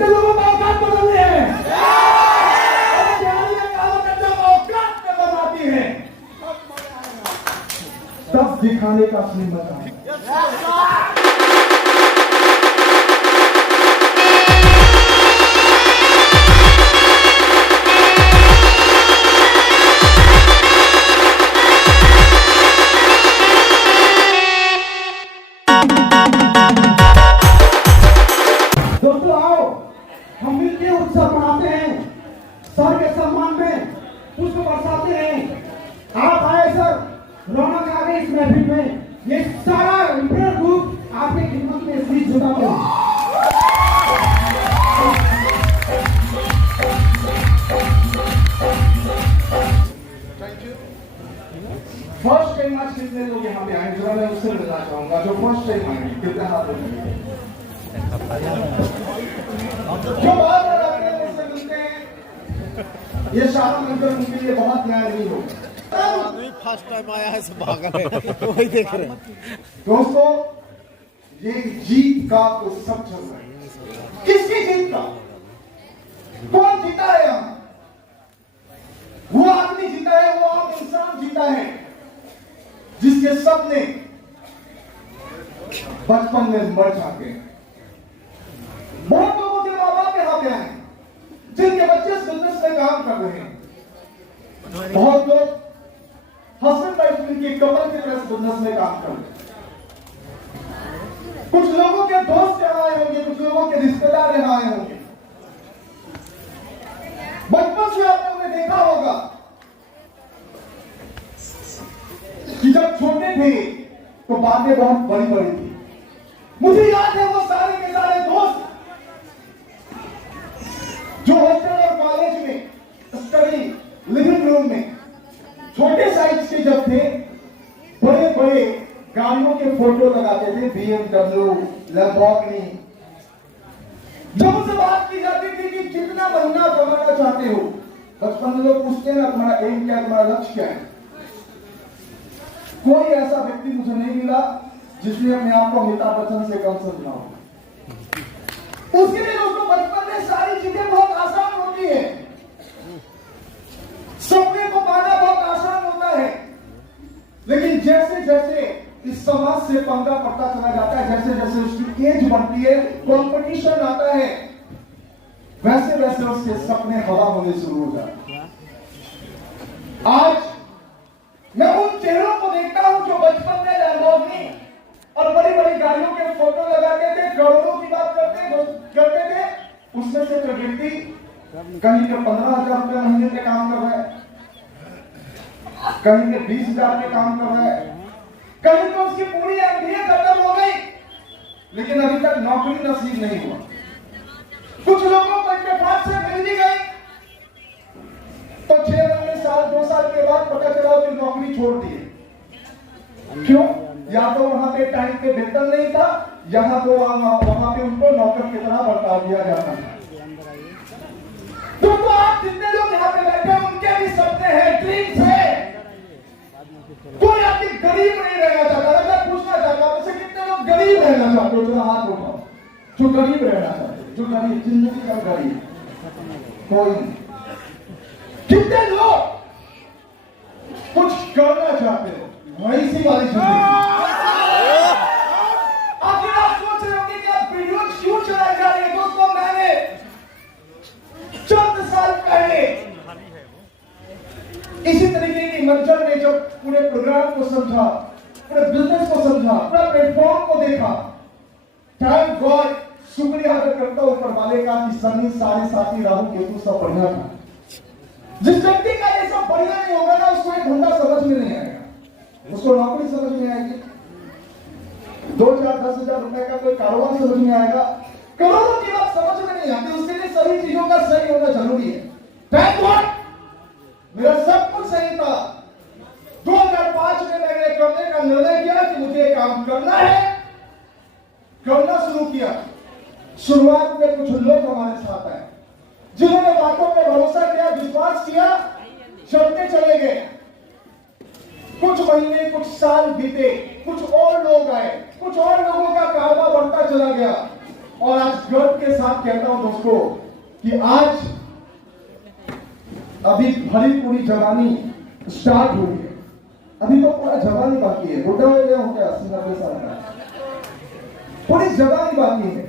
कितने लोगों का औकात बदलनी है? औकात में बनाती है, तब दिखाने का असली मजा है। दोस्तों आओ, हम मिलकर उत्सव मनाते हैं, सर के सम्मान में पुष्प बरसाते हैं। आप आए सर, रौनक आ गई इस महफिल में। ये सारा इंप्रेस ग्रुप आपकी खिदमत में सीट जुटाते हैं। फर्स्ट टाइम आज कितने लोग यहाँ पे आए, जरा मैं उससे मिलना चाहूंगा जो फर्स्ट टाइम आए, कितने हाथ उठाएंगे? जो बार बार अपने मुझसे मिलते हैं, ये सारा मंदिर उनके लिए बहुत नया नहीं होगा। फर्स्ट टाइम आया है, सब भाग रहे हैं, वही देख रहे हैं। दोस्तों, ये जीत का उत्सव चल रहा है। किसकी जीत का? कौन जीता है यहाँ? वो आदमी जीता है, वो आम इंसान जीता है जिसके सपने बचपन में मर जाते हैं। बहुत लोगों के माँ बाप यहाँ पे आए, जिनके बच्चे बिजनेस में काम कर रहे हैं। बहुत लोग हस्बैंड वाइफ के कपल के तरह बिजनेस में काम कर रहे हैं। कुछ लोगों के दोस्त यहाँ आए होंगे, कुछ लोगों के रिश्तेदार यहाँ आए होंगे। बचपन से आपने उन्हें देखा होगा कि जब छोटे थे तो बातें बहुत बड़ी बड़ी थी। मुझे याद है वो सारे के सारे दोस्त जो हॉस्टल और कॉलेज में स्टडी लिविंग रूम में छोटे साइज के जब थे, बड़े बड़े गाड़ियों के फोटो लगाते थे, BMW, लैम्बोर्गिनी। जब उनसे बात की जाती थी कि कितना महीना कमाना चाहते हो, बचपन में लोग पूछते हैं तुम्हारा एम क्या है, तुम्हारा लक्ष्य क्या है। कोई ऐसा व्यक्ति मुझे नहीं मिला जिसने अपने आप को अमिताभ बच्चन से कम समझा हो। उसके लिए दोस्तों बचपन में सारी चीजें बहुत आसान होती है, सपने को पाना बहुत आसान होता है। लेकिन जैसे जैसे इस समाज से पंगा पड़ता चला जाता है, जैसे जैसे उसकी एज बढ़ती है, कंपटीशन आता है, वैसे वैसे उसके सपने हवा होने शुरू हो जाते हैं। आज मैं उन चेहरों को देखता हूं जो बचपन में लैम्बोर्गिनी और बड़ी बड़ी गाड़ियों के फोटो लगाते थे, करोड़ों की बात करते थे। उसमें से जो व्यक्ति कहीं के 15,000 रुपये महीने पे काम कर रहा है, कहीं के 20,000 पे काम कर रहा है, कहीं तो उसकी पूरी MBA खत्म हो गई लेकिन अभी तक नौकरी नसीब नहीं हुआ। कुछ लोगों को इत्तेफाक से मिल भी गई तो 6 महीने, साल, 2 साल के बाद पता चला कि नौकरी छोड़ दी है। क्यों? या तो वहां पे टाइम पे वेतन नहीं था, यहाँ तो वहां पे उनको नौकर की तरह बर्ताव दिया जाता है। तो आप जितने लोग यहाँ पे बैठे हैं उनके भी सपने हैं, ड्रीम्स है। कोई आदमी गरीब नहीं रहना चाहता। मैं पूछना चाहता हूं मुझसे कितने लोग गरीब रहना चाहते हो? जरा हाथ उठाओ जो गरीब रहना चाहते हो, जो गरीब जिंदगी का गरीब। कोई नहीं। कितने लोग कुछ करना चाहते हो? वही सी वाली जिंदगी। आखिर आप सोच रहे होंगे कि आप वीडियो क्यों चलाए जा रहे हैं? दोस्तों, मैंने चंद साल पहले इसी तरीके की मंचन में जब पूरे प्रोग्राम को समझा, पूरे बिजनेस को समझा, पूरा प्लेटफॉर्म को देखा, थैंक गॉड, शुक्रिया अदा करता हूं ऊपर वाले का कि शनि, साढ़े साथी, राहु, केतु सब बढ़िया था। जिस व्यक्ति का ये सब बढ़िया नहीं होगा ना, उसको एक धंधा समझ में नहीं आएगा, उसको नौकरी समझ में आएगी, 2,000, 10,000 रुपए का कोई कारोबार समझ में आएगा, करोड़ों की बात समझ में नहीं आती। उसके लिए सभी चीजों का सही होना जरूरी है। थैंक गॉड मेरा सब कुछ सही था। 2005 में मैंने करने का निर्णय किया कि मुझे काम करना है, करना शुरू किया। शुरुआत में कुछ लोग हमारे साथ आए जिन्होंने बातों पे भरोसा किया, विश्वास किया, चलते चले गए। कुछ महीने, कुछ साल बीते, कुछ और लोग आए, कुछ और लोगों का कारोबार बढ़ता चला गया। और आज गर्व के साथ कहता हूं दोस्तों कि आज अभी भरी पूरी जवानी स्टार्ट हुई है। अभी तो पूरा जवानी बाकी है, बुढ़ा हो गया हूं क्या 80-90 साल का, पूरी जवानी बाकी है।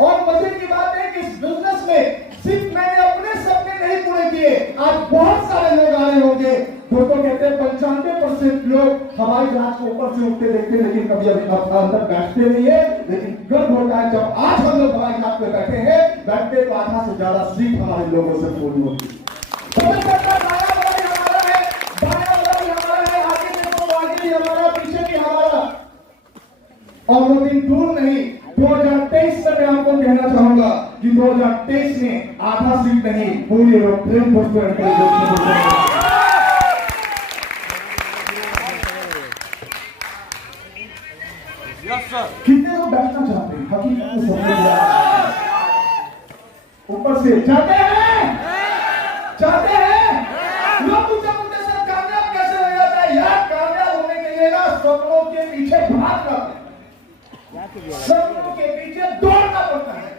और मजे की बात है कि इस बिजनेस में सिर्फ मैंने अपने सपने नहीं पूरे किए, आज बहुत सारे लोग आए होंगे। दोस्तों कहते हैं 95% लोग हवाई जहाज को ऊपर से उठते देखते हैं, लेकिन कभी अंदर बैठते नहीं है। लेकिन गर्व होता है जब आज हम लोग हवाई जहाज पे बैठे हैं, बैठते तो आधा से ज्यादा सीट हमारे लोगों से फुल होगी। हमारा है, आगे देखो आगे भी हमारा, पीछे भी हमारा। और वो दिन दूर नहीं, 2023 से मैं आपको कहना चाहूंगा कि 2023 में आधा सीट नहीं, पूरी एरोप्लेन कितने लोग बैठना चाहते हैं, हकीकत में ऊपर से चाहते हैं लोग मुझे बोलते सर कामयाब कैसे हो जाता है यार। कामयाब होने के लिए ना सपनों के पीछे भागना, सपनों के पीछे दौड़ना पड़ता है।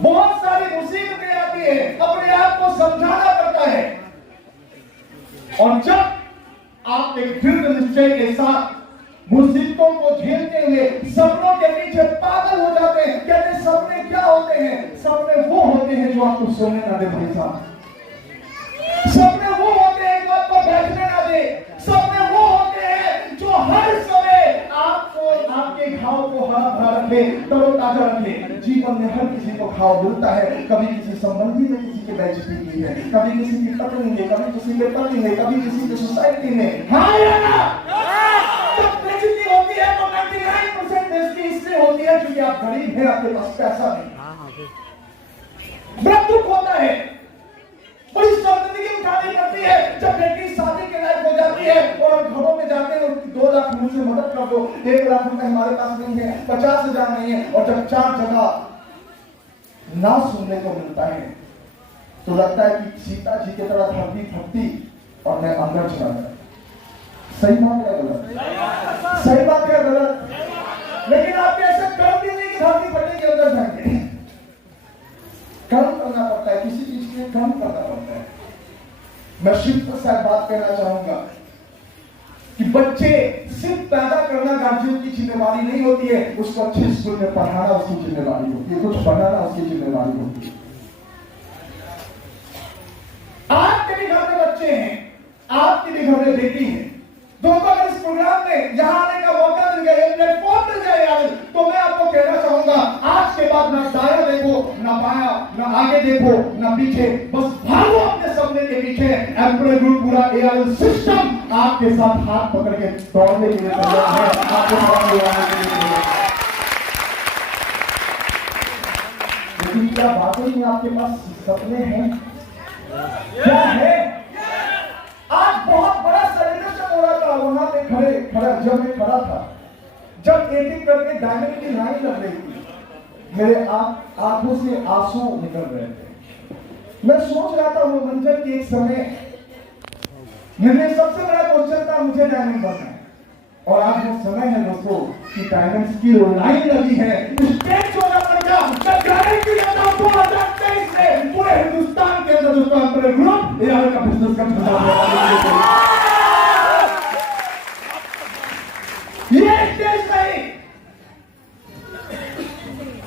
बहुत सारी मुसीबतें आती है, अपने आप को समझाना पड़ता है। और जब आप एक दृढ़ निश्चय के साथ मुसीबतों को झेलते हुए सपनों के पीछे पागल हो जाते हैं, कहते सपने क्या होते हैं? सपने वो होते हैं जो आपको सोने ना दे भाई साहब। सपने वो होते हैं जो आपको बैठने ना दे। सपने वो होते हैं जो हर समय आपको, आपके घाव को हरा भरा रखे, तरोताजा रखे। जीवन में हर किसी को घाव मिलता है, कभी किसी संबंधी ने किसी की बेइज्जती की है, कभी किसी की पत्नी ने, कभी किसी के पति ने, कभी किसी की सोसाइटी ने। हाँ या ना? बेइज्जती होती है तो 99% बेइज्जती इसलिए होती है क्योंकि आप गरीब हैं, आपके पास पैसा नहीं। बड़ा दुख होता है, बड़ी शर्मिंदगी उठानी पड़ती है जब बेटी शादी के लायक हो जाती है और हम घरों में जाते हैं, 2 लाख मुझसे मदद कर दो, 1 लाख रुपए हमारे पास नहीं है, 50,000 नहीं है। और जब 4 जगह ना सुनने को मिलता है तो लगता है कि सीता जी की तरह धरती फटती और मैं अंदर चला गया। सही बात है गलत? सही बात है गलत? लेकिन आप ऐसे कर्म भी नहीं कि धरती फटने के अंदर जाएंगे। कर्म करना पड़ता है, किसी चीज के लिए कर्म करना पड़ता है। मैं शिव प्रसाद बात कहना चाहूंगा कि बच्चे सिर्फ पैदा करना गार्जियन की जिम्मेवारी नहीं होती है, उसको अच्छे स्कूल में पढ़ाना उसकी जिम्मेवारी होती है, कुछ बनाना उसकी जिम्मेवारी होती है। आपके भी घर में बच्चे हैं, आपके भी घर में बेटी है। दोस्तों अगर इस प्रोग्राम में यहाँ आने का मौका मिल गया, प्लेटफॉर्म मिल जाए यार, तो मैं आपको कहना चाहूंगा आज के बाद ना दाया देखो, ना बाया, ना आगे देखो, ना पीछे, बस भागो अपने सपने के पीछे। एम्प्लॉय ग्रुप पूरा एआरएल सिस्टम आपके साथ हाथ पकड़ के दौड़ने के लिए तैयार है, आपको साथ लगाने के लिए। लेकिन क्या बातें नहीं, आपके पास सपने हैं? क्या है? आज बहुत बड़ा सेलिब्रेशन हो रहा था वहां पे खड़ा जब मैं खड़ा था, जब एक करके डायमंड की लाइन लग रही थी, मेरे आंखों से आंसू निकल रहे थे। मैं सोच रहा था वो मंजर की एक समय मेरे सबसे बड़ा क्वेश्चन था, मुझे डायमंड बनना है। और आज वो समय है दोस्तों कि डायमंड्स की लाइन लगी है, स्टेज होना पड़ेगा। मैं गारंटी देता हूं 2023 में पूरे हिंदुस्तान के अंदर दोस्तों एम्प्लॉय ग्रुप एआरएल का बिजनेस का ये स्टेज नहीं,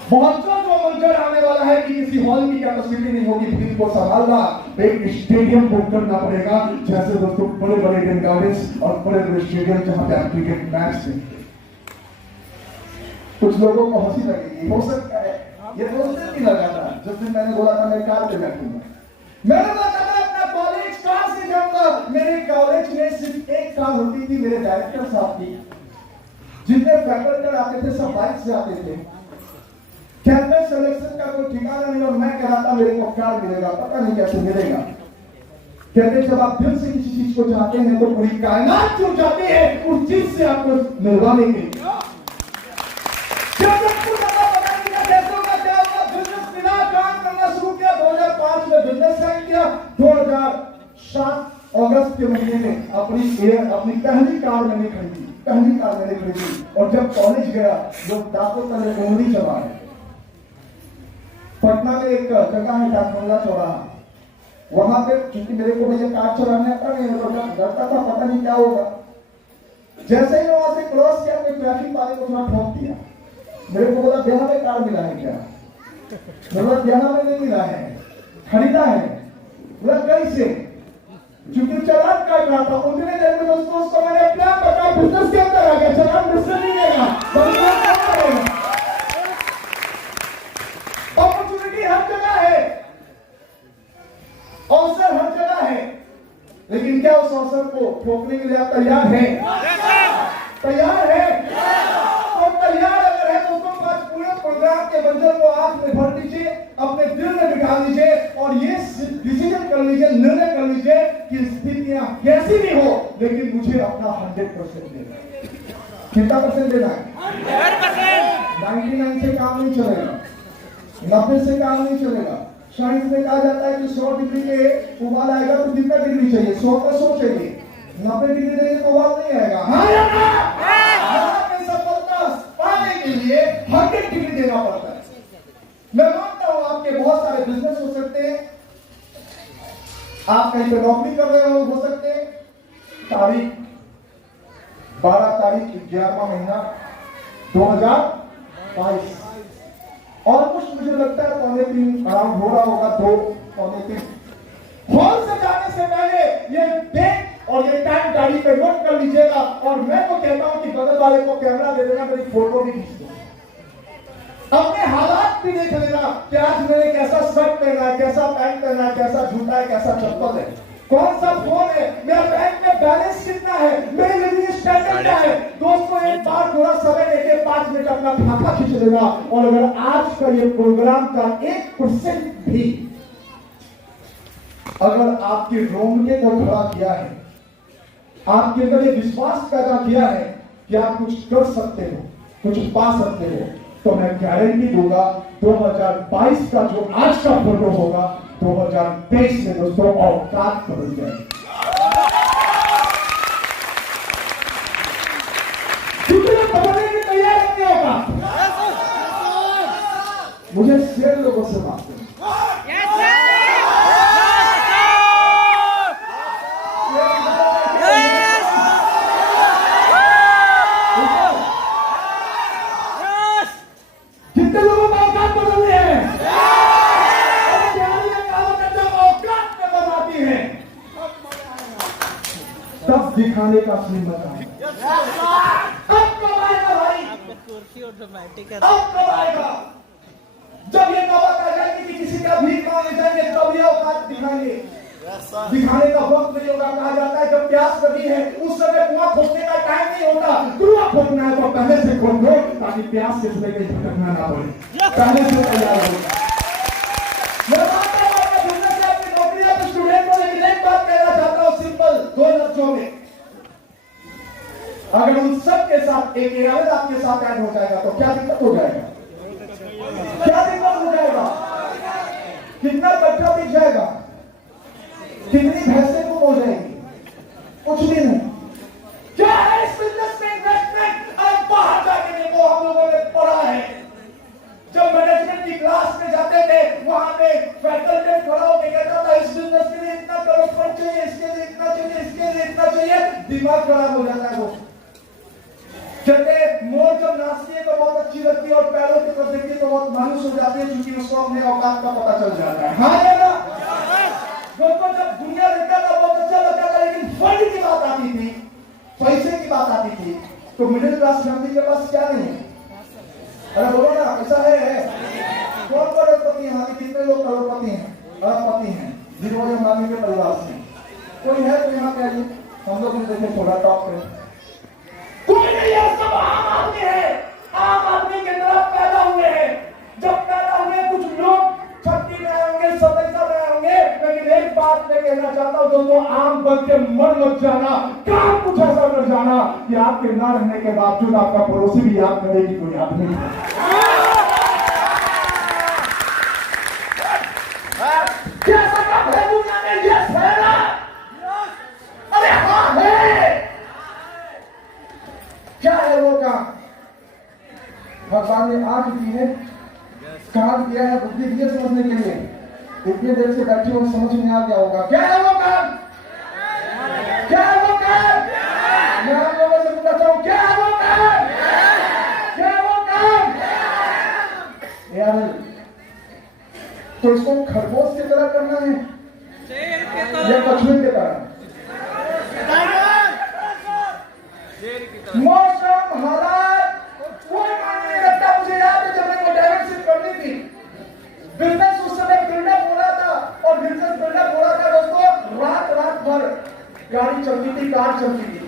बहुत जल्द वो मंजर आने वाला है कि किसी हॉल की कैपेसिटी नहीं होगी, भीड़ को संभालना एक स्टेडियम बुक करना पड़ेगा। जैसे दोस्तों बड़े बड़े ईडन गार्डन्स और बड़े बड़े स्टेडियम जहां पे क्रिकेट मैच थे। कुछ लोगों को हंसी लगेगी, हो सकता है ये दोस्त भी लगा था जिस दिन मैंने बोला था मैं कार पे बैठूंगा। मैंने बोला था मैं अपना कॉलेज कार से जाऊंगा। मेरे कॉलेज में सिर्फ एक कार होती थी, मेरे डायरेक्टर साहब की, जितने फैकल्टी आते थे सब बाइक से आते थे। कैंपस सिलेक्शन का कोई ठिकाना नहीं, और मैं कह रहा था मेरे को कार मिलेगा, पता नहीं कैसे मिलेगा। कहते जब आप दिल से किसी चीज को चाहते हैं तो पूरी कायनात जो चाहती है उस चीज से आपको मिलवाने के लिए। काम करना शुरू किया 2005 में, बिजनेस साइन किया 2007 अगस्त के महीने में अपनी पहली कार मैंने खरीदी, और जब कॉलेज गया लोग दांतों तले उंगली चबा रहे थे। पटना में एक जगह है डाकबंगला चौराहा, वहां पे क्योंकि मेरे को भैया कार चलाने आता नहीं, डरता था पता नहीं क्या होगा। जैसे ही वहां से क्रॉस किया तो ट्रैफिक वाले को थोड़ा ठोक दिया। मेरे को बोला बिहार में कार मिला है क्या? बोला बिहार में नहीं मिला है, खरीदा है। बोला कैसे? क्योंकि चालान काट रहा था उतने देर में दोस्तों उसको मैंने प्लान बताया, बिजनेस के अंदर आ गया, चालान मुझसे नहीं लेगा, अपॉर्चुनिटी हर जगह है, अवसर हर जगह है, लेकिन क्या उस अवसर को ठोकने के लिए आप तैयार हैं? तैयार है? तो तैयार अगर है तो आज पूरे प्रोग्राम के मंजर को आंख में भर लीजिए, अपने दिल में बिठा लीजिए और ये डिसीजन कर लीजिए, निर्णय कर लीजिए कि स्थितियां कैसी भी हो लेकिन मुझे अपना 100% देना है। कितना परसेंट देना है? 99 से काम नहीं चलेगा, 90 से काम नहीं चलेगा। साइंस में कहा जाता है कि 100 डिग्री के उबाल आएगा तो कितना डिग्री चाहिए? 100 का 100 चाहिए। 90 डिग्री देंगे तो उबाल नहीं आएगा। हाँ या ना? सफलता पाने के लिए 100 डिग्री देना पड़ता है। मैं मानता हूं आपके बहुत सारे बिजनेस हो सकते हैं, आप कहीं पे नौकरी कर रहे हो सकते हैं। तारीख 12 तारीख 11वां महीना 2022 और कुछ मुझे लगता है 2:45 अराउंड हो रहा होगा, 2 2:45। हॉल से जाने से पहले ये डेट और ये टाइम डायरी पे नोट कर लीजिएगा और मैं तो कहता हूं कि बगल वाले को कैमरा दे देना, मेरी फोटो भी खींच दो, अपने हालात भी देख लेना कि आज मैंने कैसा शर्ट पहना है, कैसा पैंट पहना है, कैसा जूता है, कैसा चप्पल है, कौन सा फोन है, मेरा बैंक में बैलेंस कितना है, मेरी लिविंग स्टैंडर्ड क्या है। दोस्तों एक बार थोड़ा समय लेके 5 मिनट अपना खाका खींच लेना और अगर आज का ये प्रोग्राम का 1% भी अगर आपके रोंगटे को खड़ा किया है, आपके अंदर ये विश्वास पैदा किया है कि आप कुछ कर सकते हो, कुछ पा सकते हो, तो मैं गारंटी दूंगा 2022 का जो आज का फोटो होगा 2023 में दोस्तों औकात बदल जाएगी। कितने बदलने की तैयार नहीं होगा। मुझे शेर लोगों से बात करनी, कितने लोगों को औकात बदलनी है। तब दिखाने का असली मजा है। अब कब आएगा भाई? अब कब आएगा? जब ये नौबत आ जाएगी कि किसी का भीख मांगने जाएंगे तब ये औकात दिखाएंगे। दिखाने का वक्त नहीं होगा। कहा जाता है जब प्यास लगी है उस समय कुआं खोदने का टाइम नहीं होता। कुआं खोदना है तो पहले से खोद दो ताकि प्यास के समय भटकना ना पड़े, पहले से तैयार हो। मैं मानता हूं आपके बिजनेस में, अपनी नौकरी या स्टूडेंट को, लेकिन एक बात कहना चाहता हूं सिंपल 2 लफ्जों में। अगर उन सब के साथ एक इरादा आपके साथ ऐड हो जाएगा तो क्या दिक्कत हो जाएगा? क्या दिक्कत हो जाएगा? कितना कट्ठा बिक जाएगा? कितनी भैंसें गुम हो जाएंगी? कुछ भी नहीं। क्या है इस बिजनेस में इन्वेस्टमेंट? अरे बाहर जाके देखो, हम लोगों ने पढ़ा है। जब मैनेजमेंट की क्लास में जाते थे वहां पे फैकल्टी खड़ा होकर कहता था इस बिजनेस के लिए इतना करोड़ खर्च चाहिए, इसके लिए इतना चाहिए, इसके लिए इतना चाहिए, दिमाग खराब हो जाता है। वो कहते मोर जब नाचती है तो बहुत अच्छी लगती है और पैरों की तरफ देखती है तो बहुत मायूस हो जाती है क्योंकि उसको अपने औकात का पता चल जाता है। हाँ या ना? दोस्तों जब दुनिया देखता था बहुत अच्छा लगता था, लेकिन फंड की बात आती थी, पैसे की बात आती थी तो मिडिल क्लास फैमिली के पास क्या नहीं है? अरे बोलो ना, ऐसा है? कौन करोड़पति है? कितने लोग करोड़पति हैं, अरबपति हैं, जिन्होंने मानी के परिवार से? कोई है तो यहाँ पे आइए, हम लोग देखें थोड़ा टॉप करें। कोई नहीं है, सब आम आदमी है। आम आदमी के तरफ पैदा हुए हैं। जब पैदा हुए कुछ लोग छट्टी में आएंगे, सतैसा में आएंगे, लेकिन एक बात मैं कहना चाहता हूं दोस्तों, आम बन के मर मत जाना, काम कुछ ऐसा कर जाना कि आपके ना रहने के बावजूद आपका पड़ोसी भी याद करेगी कोई आदमी। कैसा काम है दुनिया में? यस है ना? अरे हाँ है। क्या है वो काम? काम किया है बुद्धि दिए समझने के लिए। इतनी देर से बैठे हो समझ में आ गया होगा क्या है वो काम, क्या है वो काम। मैं आप लोगों से पूछता हूं क्या है वो काम, क्या है वो काम यार। तो इसको खरगोश की तरह करना है या कछुए की तरह। मौसम हालात कोई मायने नहीं रखता। मुझे याद है जब मैं वो डायरेक्शन करनी थी, बिजनेस उस समय बिल्डअप हो रहा था और बिजनेस बिल्डअप हो रहा था दोस्तों। रात रात भर गाड़ी चलती थी, कार चलती थी।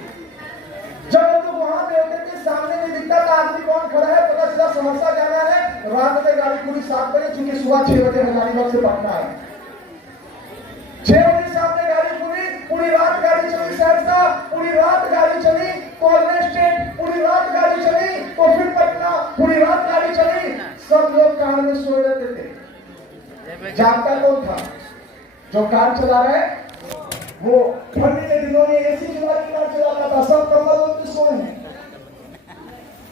जब हम लोग वहां पे होते थे सामने नहीं दिखता था आदमी कौन खड़ा है, पता चला सहरसा जाना है। रात में गाड़ी पूरी 7 बजे, चूंकि सुबह 6 बजे हजारीबाग से पटना है। 6 बजे सामने गाड़ी पूरी रात गाड़ी चली सहरसा, पूरी रात गाड़ी चली कॉर्नर स्टेट, पूरी रात गाड़ी चली तो फिर पटना, पूरी रात गाड़ी चली। सब लोग कार में सो रहते थे। जागता कौन था? जो कार चला रहा है वो ठंडी के दिनों में एसी चला चलाता था। सब कमल में सोए हैं,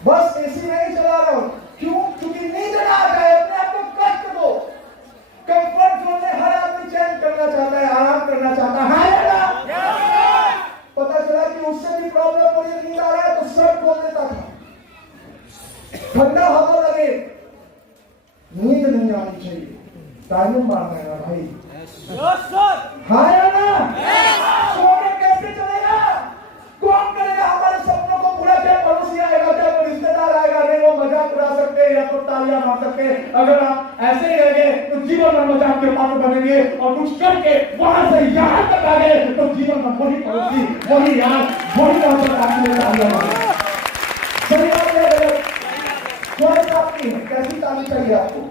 बस एसी नहीं चला रहा हूं। क्यों? क्योंकि नींद ना आ जाए, अपने आप को कष्ट दो। कंफर्ट जोन में हर आदमी चैन करना चाहता है, आराम करना चाहता है ना? पता चला कि उससे भी प्रॉब्लम हो रही, नींद आ रहा है तो सब बोल देता था। ठंडा हवा लगे, नींद नहीं आनी चाहिए, टाइम मारना है ना भाई। हाँ या ना? सोने कैसे चलेगा? कौन करेगा हमारे सपनों को पूरा? क्या पड़ोसी आएगा, क्या कोई रिश्तेदार आएगा? नहीं, वो मजाक उड़ा सकते हैं या तो तालियां मार सकते हैं। अगर आप ऐसे ही रहेंगे तो जीवन में मजाक के पात्र बनेंगे और कुछ करके वहां से यहाँ तक आ गए तो जीवन में वही पड़ोसी, वही यार, वही आपके तालियां मारेंगे। सही बात है। चॉइस आपकी है, कैसी ताली चाहिए आपको?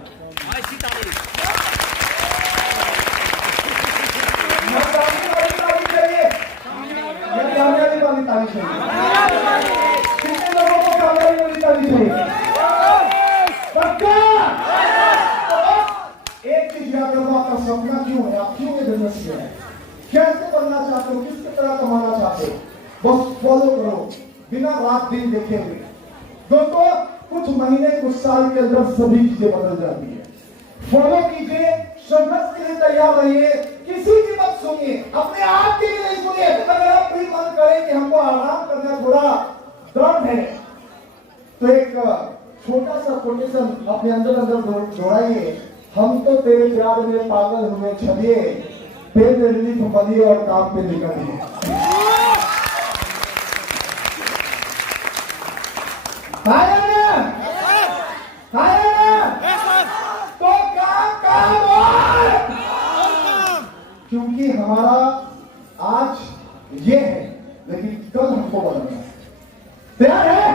कामयाबी वाली ताली चाहिए। कितने लोगों को कामयाबी वाली ताली चाहिए? पक्का? एक चीज याद रखो, आपका सपना क्यों है, आप क्यों ये बिजनेस किया है, कैसे बनना चाहते हो, किसकी तरह कमाना चाहते हो, बस फॉलो करो बिना रात दिन देखे हुए। दोस्तों कुछ महीने कुछ साल के अंदर सभी चीजें बदल जाती है। फॉलो कीजिए, संघर्ष के लिए तैयार रहिए, किसी की मत सुनिए, अपने आप की भी नहीं सुनिए। अगर आप भी मन करें कि हमको आराम करना थोड़ा दर्द है तो एक छोटा सा कोटेशन अपने अंदर जोड़ाइए। हम तो तेरे प्यार में पागल हुए छलिए, पेन रिलीफ बनिए और काम पे निकलिए। तो काम क्योंकि हमारा आज ये है लेकिन कल हमको बदलना है। तैयार है?